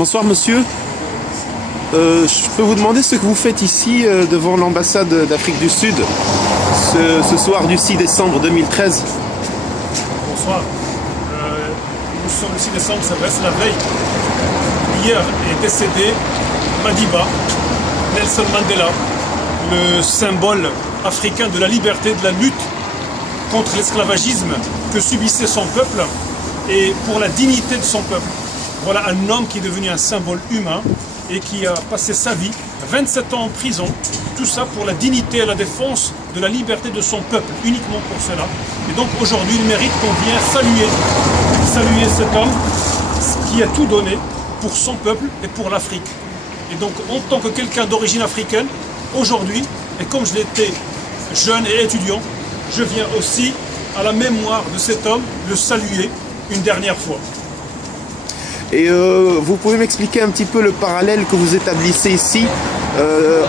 Bonsoir monsieur. Je peux vous demander ce que vous faites ici devant l'ambassade d'Afrique du Sud ce soir du 6 décembre 2013. Bonsoir. Nous sommes le 6 décembre, ça reste la veille. Hier est décédé Madiba, Nelson Mandela, le symbole africain de la liberté, de la lutte contre l'esclavagisme que subissait son peuple et pour la dignité de son peuple. Voilà un homme qui est devenu un symbole humain et qui a passé sa vie, 27 ans en prison, tout ça pour la dignité et la défense de la liberté de son peuple, uniquement pour cela. Et donc aujourd'hui, il mérite qu'on vienne saluer cet homme qui a tout donné pour son peuple et pour l'Afrique. Et donc en tant que quelqu'un d'origine africaine, aujourd'hui, et comme je l'étais jeune et étudiant, je viens aussi à la mémoire de cet homme le saluer une dernière fois. Et vous pouvez m'expliquer un petit peu le parallèle que vous établissez ici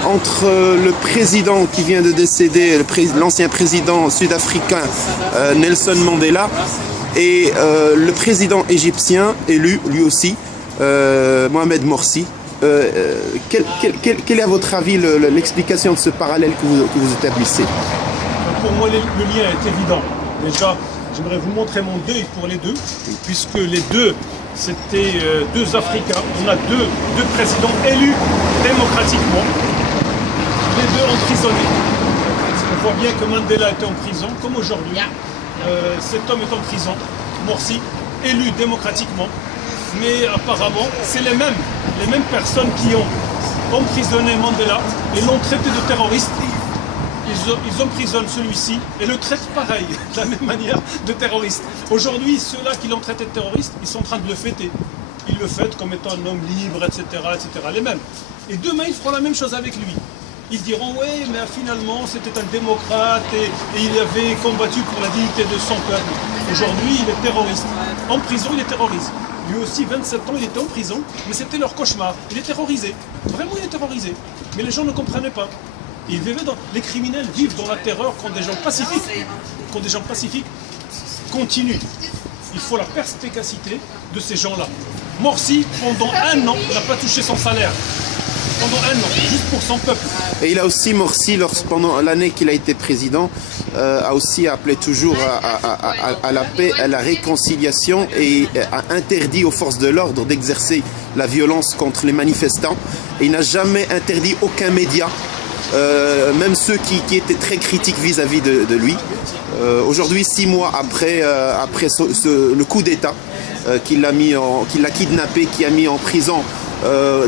entre le président qui vient de décéder, l'ancien président sud-africain Nelson Mandela, et le président égyptien élu lui aussi, Mohamed Morsi. Quelle est à votre avis l'explication de ce parallèle que vous établissez? Pour moi, le lien est évident. Déjà, j'aimerais vous montrer mon deuil pour les deux, puisque les deux, c'était deux Africains. On a deux présidents élus démocratiquement, les deux emprisonnés. On voit bien que Mandela était en prison, comme aujourd'hui. Cet homme est en prison, Morsi, élu démocratiquement. Mais apparemment, c'est les mêmes personnes qui ont emprisonné Mandela et l'ont traité de terroriste. Ils emprisonnent celui-ci et le traitent pareil, de la même manière, de terroriste. Aujourd'hui, ceux-là qui l'ont traité de terroriste, ils sont en train de le fêter. Ils le fêtent comme étant un homme libre, etc., etc., les mêmes. Et demain, ils feront la même chose avec lui. Ils diront, oui, mais finalement, c'était un démocrate et il avait combattu pour la dignité de son peuple. Aujourd'hui, il est terroriste. En prison, il est terroriste. Lui aussi, 27 ans, il était en prison, mais c'était leur cauchemar. Il est terrorisé. Vraiment, il est terrorisé. Mais les gens ne comprenaient pas. Les criminels vivent dans la terreur quand des gens pacifiques, continuent. Il faut la perspicacité de ces gens-là. Morsi, pendant un an, n'a pas touché son salaire. Pendant un an, juste pour son peuple. Et il a aussi, Morsi, pendant l'année qu'il a été président, a aussi appelé toujours à la paix, à la réconciliation et a interdit aux forces de l'ordre d'exercer la violence contre les manifestants. Et il n'a jamais interdit aucun média. Même ceux qui étaient très critiques vis-à-vis de lui. Aujourd'hui, 6 mois après le coup d'État qu'il l'a kidnappé, qui a mis en prison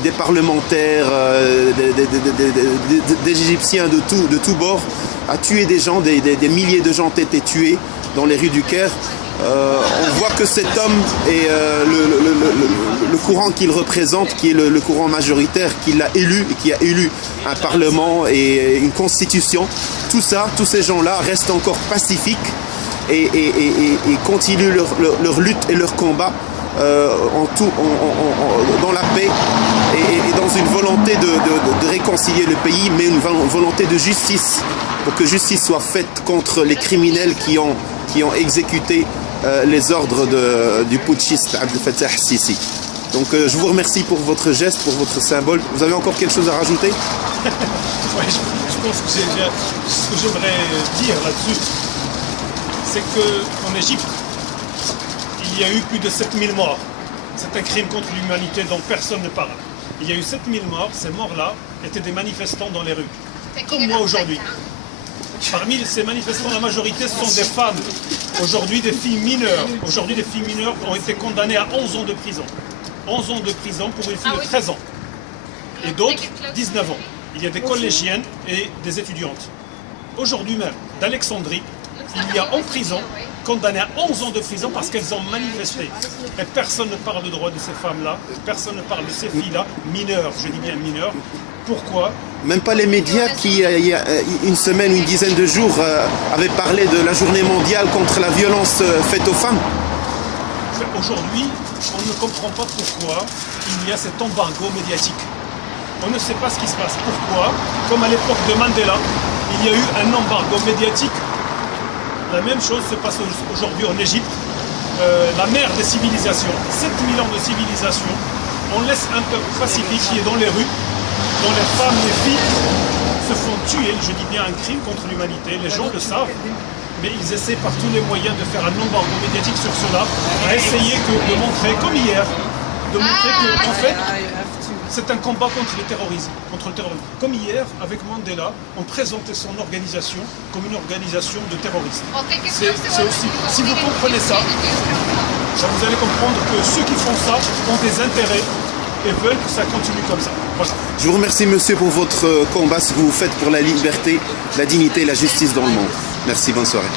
des parlementaires, des Égyptiens de tous bords, a tué des gens, des milliers de gens ont été tués dans les rues du Caire. On voit que cet homme et le courant qu'il représente, qui est le courant majoritaire, qui l'a élu et qui a élu un parlement et une constitution, tout ça, tous ces gens-là restent encore pacifiques et continuent leur lutte et leur combat dans la paix et dans une volonté de réconcilier le pays, mais une volonté de justice, pour que justice soit faite contre les criminels qui ont exécuté les ordres du putschiste Abdel Fattah al-Sisi. Donc je vous remercie pour votre geste, pour votre symbole. Vous avez encore quelque chose à rajouter? Oui, je pense que ce que j'aimerais dire là-dessus, c'est qu'en Égypte, il y a eu plus de 7000 morts. C'est un crime contre l'humanité dont personne ne parle. Il y a eu 7000 morts, ces morts-là étaient des manifestants dans les rues, comme moi aujourd'hui. Parmi ces manifestants, la majorité sont des femmes. Aujourd'hui, des filles mineures. Aujourd'hui, des filles mineures ont été condamnées à 11 ans de prison. 11 ans de prison pour une fille de 13 ans. Et d'autres, 19 ans. Il y a des collégiennes et des étudiantes. Aujourd'hui même, d'Alexandrie, il y a en prison, condamnées à 11 ans de prison parce qu'elles ont manifesté. Et personne ne parle de droit de ces femmes-là. Personne ne parle de ces filles-là, mineures, je dis bien mineures. Pourquoi? Même pas les médias qui, il y a une semaine ou une dizaine de jours, avaient parlé de la journée mondiale contre la violence faite aux femmes. Aujourd'hui, on ne comprend pas pourquoi il y a cet embargo médiatique. On ne sait pas ce qui se passe. Pourquoi? Comme à l'époque de Mandela, il y a eu un embargo médiatique. La même chose se passe aujourd'hui en Égypte. La mère des civilisations, 7000 ans de civilisation, on laisse un peuple pacifique qui est dans les rues, dont les femmes, les filles se font tuer, je dis bien un crime contre l'humanité, les gens le savent, mais ils essaient par tous les moyens de faire un embargo médiatique sur cela, à essayer de montrer, comme hier, de montrer que, en fait, c'est un combat contre le terrorisme. Comme hier, avec Mandela, on présentait son organisation comme une organisation de terroristes. C'est aussi, si vous comprenez ça, vous allez comprendre que ceux qui font ça ont des intérêts et veulent que ça continue comme ça. Voilà. Je vous remercie, monsieur, pour votre combat, ce que vous faites pour la liberté, la dignité et la justice dans le monde. Merci, bonne soirée.